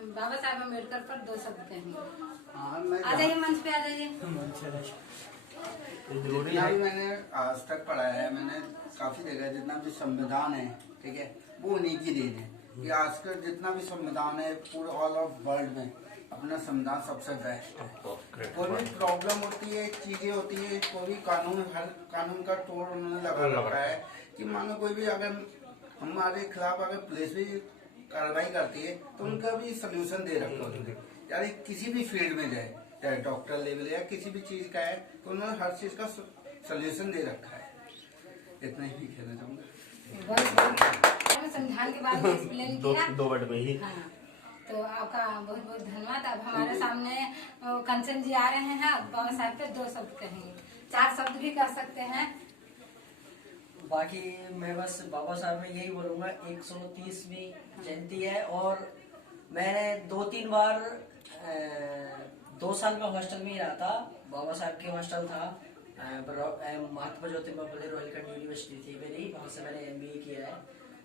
बाबा साहब अम्बेडकर पर 2 शब्द कहेंगे। आ जाइए मंच पे, आ जाइए। जितना भी मैंने आज तक पढ़ा है, मैंने काफी जगह, जितना भी संविधान है, ठीक है, वो उन्हीं की देन है। कि आजकल जितना भी संविधान है पूरे ऑल ऑफ वर्ल्ड में अपना संविधान सबसे बेस्ट है। कोई भी प्रॉब्लम होती है, चीजें होती है, कोई भी कानून, हर कानून का तोड़ उन्होंने लगा रखा है। कि मानो कोई भी अगर हमारे खिलाफ अगर पुलिस भी कार्रवाई करती है तो उनका भी सोल्यूशन दे रखा है। यानी किसी भी फील्ड में जाए, चाहे डॉक्टर लेवल या किसी भी चीज का है, तो उन्होंने हर चीज का सोल्यूशन दे रखा है। इतना ही कहना चाहूँगा। संविधान के बारे में एक्सप्लेन किया 2 वर्ड में ही। हाँ, तो आपका बहुत बहुत धन्यवाद। अब हमारे सामने कंचन जी आ रहे हैं, बाबा साहब पे 2 शब्द कहेंगे, 4 शब्द भी कह सकते हैं। बाकी मैं बस बाबा साहब में यही बोलूँगा, 130वीं जयंती है और मैंने 2-3 बार 2 साल में हॉस्टल में ही रहा था। बाबा साहब के हॉस्टल था, महात्मा ज्योतिबा फुले रोहिलखंड यूनिवर्सिटी थी मेरी, वहाँ से मैंने MBA किया है,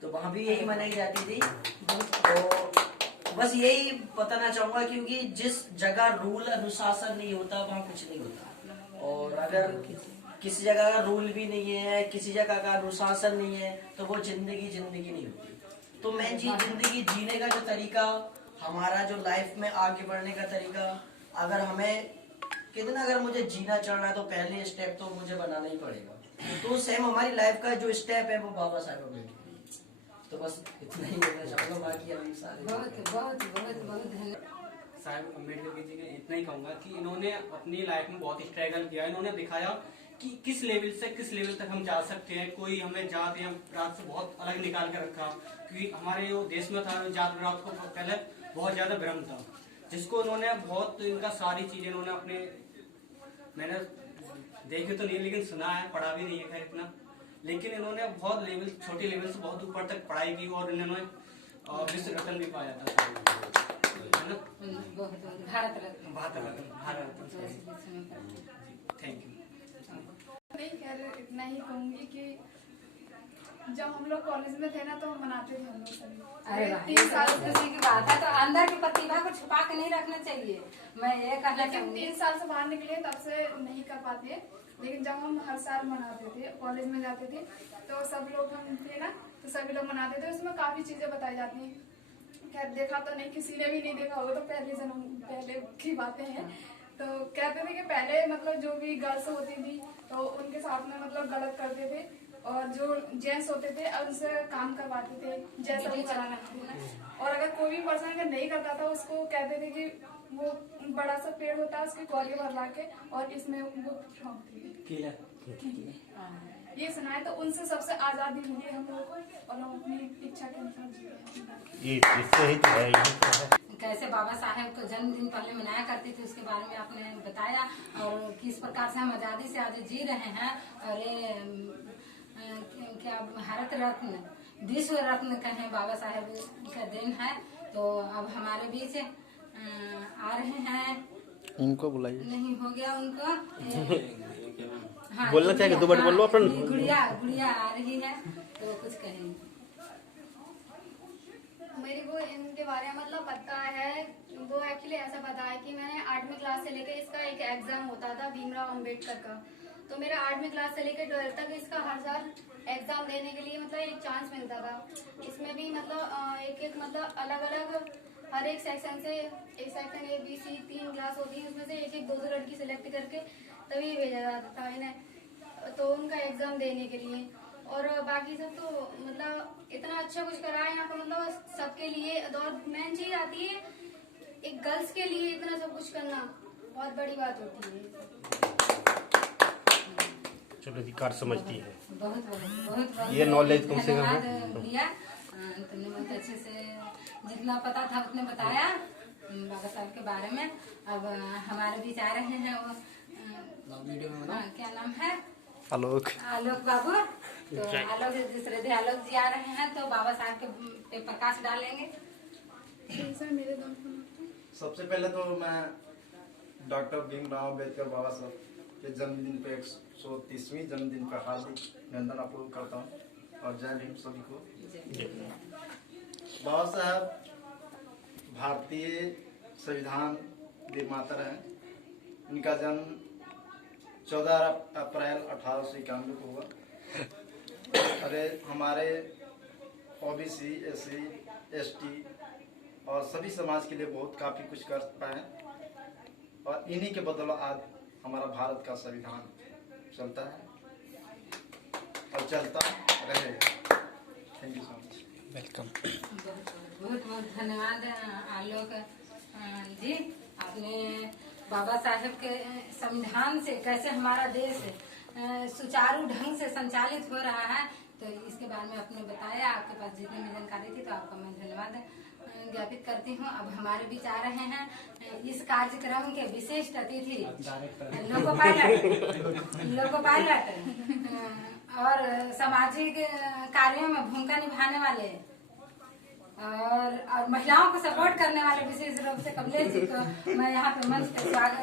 तो वहाँ भी यही मनाई जाती थी। तो बस यही बताना चाहूँगा, क्योंकि जिस जगह रूल अनुशासन नहीं होता वहाँ कुछ नहीं होता। और अगर किसी जगह का रूल भी नहीं है, किसी जगह का अनुशासन नहीं है, तो वो जिंदगी नहीं होती। तो मैं जिंदगी जीने का जो तरीका, हमारा जो लाइफ में आगे बढ़ने का तरीका, अगर हमें कितना, अगर मुझे जीना चढ़ना है तो पहले स्टेप तो मुझे बनाना ही पड़ेगा। तो सेम हमारी लाइफ का जो स्टेप है वो बाबा साहब अम्बेडकर। तो बस इतना ही कहना चाहूँगा, बाकी अभी सारे बहुत धन्यवाद। साहब अम्बेडकर जी ने इतना ही कहूँगा कि इन्होंने अपनी लाइफ में बहुत स्ट्रगल किया। इन्होंने दिखाया कि किस लेवल से किस लेवल तक हम जा सकते हैं। कोई हमें जात या रात से बहुत अलग निकाल कर रखा, क्योंकि हमारे जो देश में था जात रात को पहले बहुत ज्यादा भ्रम था, जिसको इन्होंने बहुत, इनका सारी चीजें इन्होंने अपने, मैंने देखे तो नहीं लेकिन सुना है, पढ़ा भी नहीं है खैर इतना, लेकिन इन्होंने बहुत लेवल, छोटे लेवल से बहुत ऊपर तक पढ़ाई की और इन्होंने विश्व रत्न भी पाया था, है ना? भारत रत्न। Thank you. नहीं, खैर इतना ही कहूँगी कि जब हम लोग कॉलेज में थे ना तो मनाते थे हम लोग सभी। अरे 3 साल खुशी की बात है, तो अंदर की प्रतिभा को छुपा के नहीं रखना चाहिए। मैं ये कहना चाहूँगी, 3 साल से बाहर निकले तब से नहीं कर पाते, लेकिन जब हम हर साल मनाते थे, कॉलेज में जाते थे, तो सब लोग हम थे ना, तो सभी लोग मनाते थे। उसमें काफी चीजें बताई जाती हैं। खैर देखा तो नहीं, किसी ने भी नहीं देखा होगा, तो पहले की बातें हैं। तो कहते थे कि पहले मतलब जो भी गर्ल्स होती थी तो उनके साथ में मतलब गलत करते थे, और जो जेंट्स होते थे उनसे काम करवाते थे, जैसा वो चलाना। और अगर कोई भी पर्सन अगर नहीं करता था, उसको कहते थे कि वो बड़ा सा पेड़ होता है, उसके कौलिया भर ला के और इसमें वो ये सुना है। तो उनसे सबसे आजादी मिली हम लोग को, और हम अपनी इच्छा के अनुसार जी। कैसे बाबा साहेब को जन्मदिन पहले मनाया करते थे, उसके बारे में आपने बताया, और किस प्रकार से हम आजादी से आज जी रहे हैं। और ये क्या भारत रत्न, विश्व रत्न कहें, बाबा साहेब का दिन है। तो अब हमारे बीच आ रहे हैं, इनको बुलाइए। नहीं हो गया उनको हाँ, बोलना चाहिए, 2 वर्ड बोल लो अपन। गुड़िया आ रही है, तो कुछ कहेंगे। मेरे को इनके बारे में मतलब पता है, वो एक्चुअली ऐसा पता है कि मैंने 8वीं क्लास से लेकर इसका एक एग्जाम होता था भीमराव अंबेडकर का। तो मेरा 8वीं क्लास से लेकर 12th तक इसका हर साल एग्जाम देने के लिए मतलब एक चांस मिलता था। इसमें भी मतलब एक मतलब अलग अलग हर एक सेक्शन से, एक section A B C 3 class होती है, उसमें से एक 2 लड़की सिलेक्ट करके तभी भेजा जाता था इन्हें, तो उनका एग्जाम देने के लिए। और बाकी सब तो मतलब इतना अच्छा कुछ करा है यहाँ पर, मतलब सबके लिए। और मेन चीज आती है, एक गर्ल्स के लिए इतना सब कुछ करना बहुत बड़ी बात होती है। चलो जी, कार समझती है। बहुत ये नॉलेज तुमसे भैया, तुमने बहुत अच्छे से जितना पता था उतने बताया बाबा साहब के बारे में। अब हमारे बीच आ रहे हैं वो, क्या नाम है, आलोक बाबू। तो आलोक जी आ रहे हैं, तो बाबा साहब के पे प्रकाश डालेंगे। सबसे पहले तो मैं डॉक्टर भीमराव अम्बेडकर बाबा साहब के जन्मदिन पे 130वीं जन्मदिन का हार्दिक अभिनंदन आपको करता हूँ और जय भीम सभी को। बाबा साहब भारतीय संविधान निर्माता हैं। इनका जन्म 14 अप्रैल 1891 को हुआ। अरे हमारे ओबीसी, एससी, एसटी और सभी समाज के लिए बहुत काफ़ी कुछ कर पाए और इन्हीं के बदौलत आज हमारा भारत का संविधान चलता है और चलता रहेगा। Thank you so much. Welcome. बहुत बहुत धन्यवाद आलोक जी। आपने बाबा साहेब के संविधान से कैसे हमारा देश सुचारू ढंग से संचालित हो रहा है, तो इसके बारे में आपने बताया। आपके पास जितनी भी जानकारी थी, तो आपका मैं धन्यवाद ज्ञापित करती हूँ। अब हमारे बीच आ रहे हैं इस कार्यक्रम के विशिष्ट अतिथि लोको पायलट और सामाजिक कार्यों में भूमिका निभाने वाले और महिलाओं को सपोर्ट करने वाले विशेष रूप से कमलेश जी को मैं यहाँ पे मंच पे स्वागत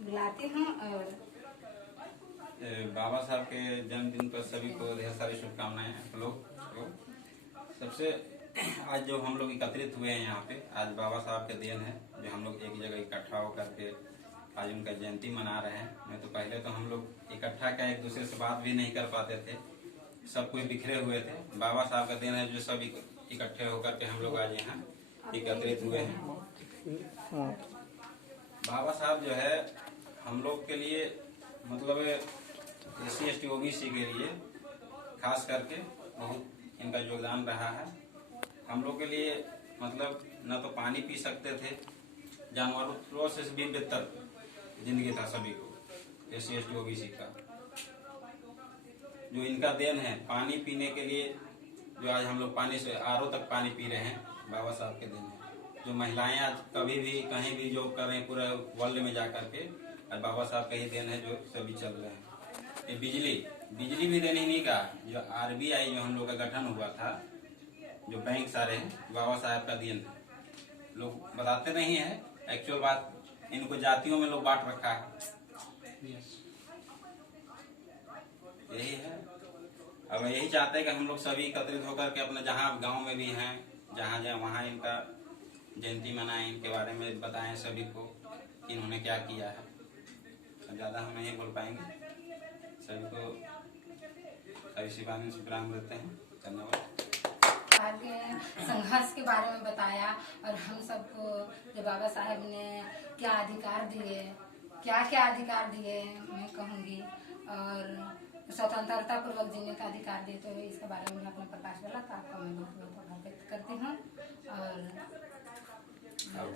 बुलाती हूँ। और बाबा साहब के जन्मदिन पर सभी को ढेर सारी शुभकामनाएं आप लोग को। सबसे आज जो हम लोग एकत्रित हुए हैं यहाँ पे, आज बाबा साहब के दिन है जो हम लोग एक जगह इकट्ठा होकर के आज उनका जयंती मना रहे हैं। नहीं तो पहले तो हम लोग इकट्ठा क्या एक दूसरे से बात भी नहीं कर पाते थे, सब कोई बिखरे हुए थे। बाबा साहब का दिन है जो सब इकट्ठे होकर के हम लोग आज यहाँ एकत्रित हुए हैं। बाबा साहब जो है हम लोग के लिए मतलब SC ST OBC के लिए खास करके बहुत इनका योगदान रहा है। हम लोग के लिए मतलब न तो पानी पी सकते थे, जानवरों से भी बेहतर जिंदगी था सभी को SC ST OBC का। जो इनका देन है पानी पीने के लिए, जो आज हम लोग पानी से RO तक पानी पी रहे हैं, बाबा साहब के देन है। जो महिलाएं आज कभी भी कहीं भी जॉब कर रहे हैं पूरे वर्ल्ड में जा करके, और बाबा साहब का ही देन है जो सभी चल रहे हैं। ये बिजली भी देने नहीं का, जो RBI जो हम लोग का गठन हुआ था, जो बैंक सारे हैं, बाबा साहब का देन है। लोग बताते नहीं है, एक्चुअल बात इनको जातियों में लोग बांट रखा है। यही है। अब यही चाहते हैं कि हम लोग सभी एकत्रित होकर के अपने जहाँ गांव में भी हैं, जहाँ जहाँ वहाँ इनका जयंती मनाएं, इनके बारे में बताएं सभी को कि इन्होंने क्या किया है। अब ज्यादा हम नहीं बोल पाएंगे। सभी को सभी शिवानी शुभकामनाएं देते हैं। धन्यवाद। आगे संघर्ष के बारे में बताया और हम सबको जो बाबा साहेब ने क्या अधिकार दिए, क्या क्या अधिकार दिए मैं कहूँगी, और स्वतंत्रता पूर्वक जीने का अधिकार दिए, तो इसके बारे में अपने प्रकाश डाला। तो आपका मैं बहुत बहुत आभार व्यक्त करती हूँ। और अब